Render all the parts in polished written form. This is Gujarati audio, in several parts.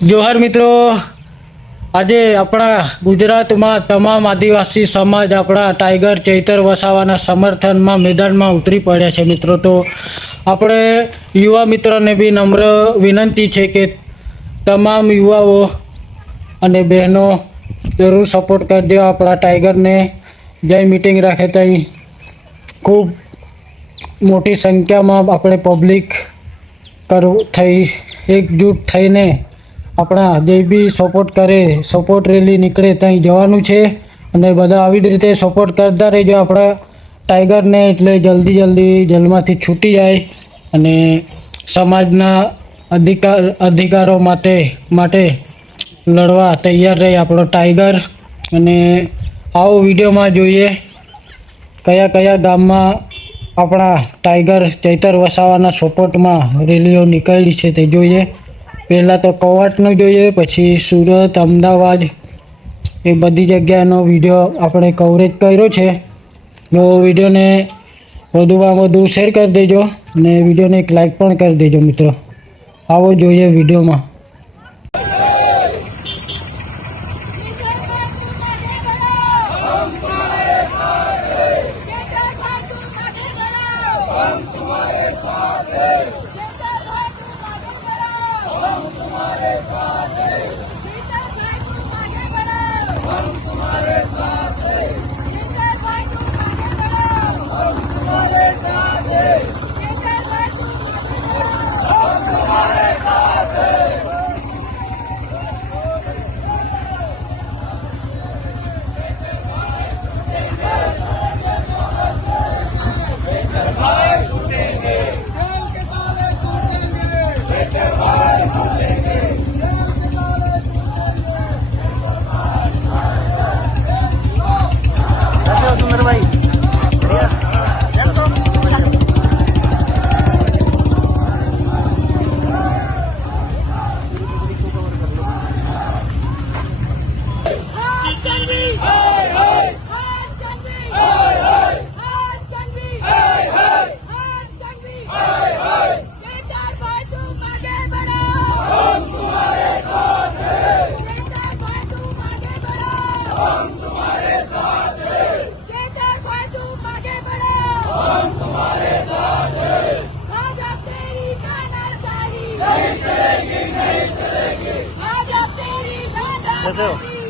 જોહાર મિત્રો, આજે આપણા ગુજરાતમાં તમામ આદિવાસી સમાજ આપણા ટાઈગર ચૈતર વસાવાના સમર્થનમાં મેદાનમાં ઉતરી પડ્યા છે મિત્રો। તો આપણે યુવા મિત્રોને બી નમ્ર વિનંતી છે કે તમામ યુવાઓ અને બહેનો જરૂર સપોર્ટ કરજો આપણા ટાઈગરને। જય મીટિંગ રાખે ત્યાં ખૂબ મોટી સંખ્યામાં આપણે પબ્લિક થઈ એકજૂટ થઈને આપણા જે બી સપોર્ટ કરે સપોર્ટ રેલી નીકળે ત્યાં જવાનું છે અને બધા આવી જ રીતે સપોર્ટ કરતા રહેજો આપણા ટાઈગરને, એટલે જલ્દી જેલમાંથી છૂટી જાય અને સમાજના અધિકારો માટે લડવા તૈયાર રહે આપણો ટાઈગર। અને આવો વિડીયોમાં જોઈએ કયા કયા ગામમાં આપણા ટાઈગર ચૈતર વસાવાના સપોર્ટમાં રેલીઓ નીકળી છે તે જોઈએ। પહેલાં તો કવાંટનું જોઈએ, પછી સુરત, અમદાવાદ, એ બધી જગ્યાનો વિડીયો આપણે કવરેજ કર્યો છે। તો વિડીયોને વધુમાં વધુ શેર કરી દેજો અને વિડીયોને એક લાઈક પણ કરી દેજો મિત્રો। આવો જોઈએ વિડીયોમાં।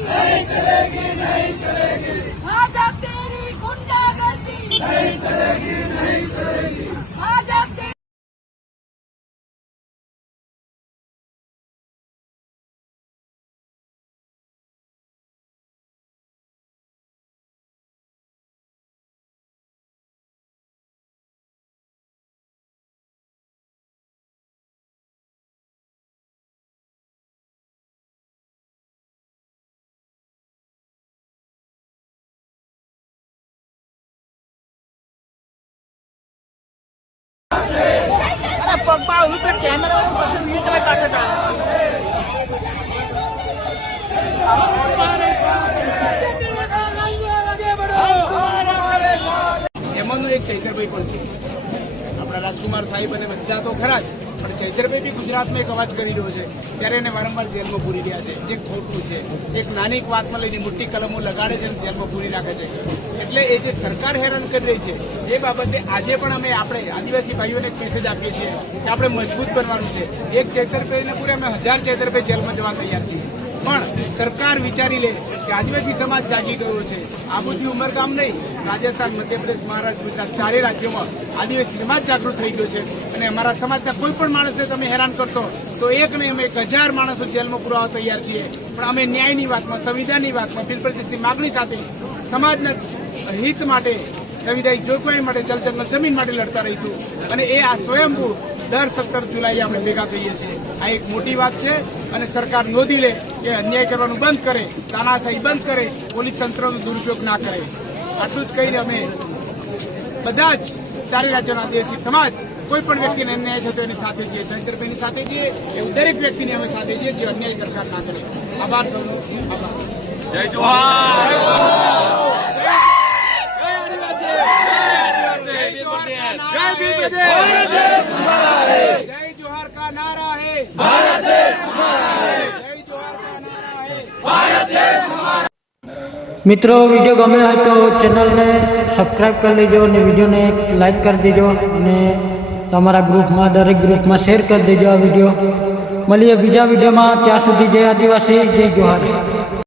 नहीं चलेगी, नहीं चलेगी। आज अब तेरी गुंडागर्दी नहीं चलेगी, नहीं चलेगी। आज अब પગમાં આવ્યું તો કેમેરા પછી વીજ તમે કાઢે એમાંનું એક ચૈતરભાઈ પણ છે, આપણા રાજકુમાર સાહેબ અને બધા તો ખરા જ, પણ ચૈતરભાઈ બી ગુજરાતમાં એક અવાજ કરી રહ્યો છે, ત્યારે એને વારંવાર જેલમાં પૂરી રહ્યા છે, જે ખોટું છે। એક નાની વાતમાં લઈને મોટી કલમો લગાડે છે અને જેલમાં પૂરી રાખે છે। એટલે એ જે સરકાર હેરાન કરી રહી છે એ બાબતે આજે પણ અમે આપણે આદિવાસી ભાઈઓને એક મેસેજ આપીએ છીએ કે આપણે મજબૂત બનવાનું છે। એક ચૈતરભાઈને પૂરે અમે 1000 ચૈતરભાઈ જેલમાં જવા તૈયાર છીએ, પણ સરકાર વિચારી લે કે આદિવાસી સમાજ જાગી ગયો છે। આબુથી ઉમરગામ નહીં, રાજસ્થાન, મધ્યપ્રદેશ, મહારાષ્ટ્ર, ગુજરાત 4 રાજ્યોમાં આદિવાસી સમાજ જાગૃત થઈ ગયો છે અને અમારા સમાજના કોઈ પણ માણસને તમે હેરાન કરશો તો એક નહીં અમે 1000 માણસો જેલમાં પુરાવા તૈયાર છીએ। પણ અમે ન્યાયની વાતમાં, સંવિધાનની વાતમાં, બિલ પ્રતિષ્ઠિત માગણી સાથે સમાજના હિત માટે, સંવિધાનિક જોગવાઈ માટે, જળ જમીન માટે લડતા રહીશું। અને એ આ સ્વયંભૂ દર 17 જુલાઈએ આપણે ભેગા થઈએ છીએ। આ એક મોટી વાત છે અને સરકાર નોંધી લે કે અન્યાય કરવાનું બંધ કરે, તાનાશાહી બંધ કરે, પોલીસ તંત્રનો દુરુપયોગ ના કરે। આટલું જ કહીને અમે બધા જ 4 રાજ્યોના આદિવાસી સમાજ કોઈ પણ વ્યક્તિને અન્યાય થતો એની સાથે છીએ, ચૈતરભાઈની સાથે છીએ, એવું દરેક વ્યક્તિની અમે સાથે છીએ જે અન્યાય સરકાર ના કરે। આભાર સૌનો, આભાર। જય જોહાર। जय जोहार का नारा है, भारत देश हमारा है। મિત્રો વિડીયો ગમે હોય તો ચેનલને સબસ્ક્રાઈબ કરી લેજો અને વિડીયોને લાઈક કરી દેજો અને તમારા ગ્રુપમાં દરેક ગ્રુપમાં શેર કરી દેજો આ વિડીયો. મળીએ બીજા વિડીયોમાં. ત્યાં સુધી જય આદિવાસી, જય જોહાર.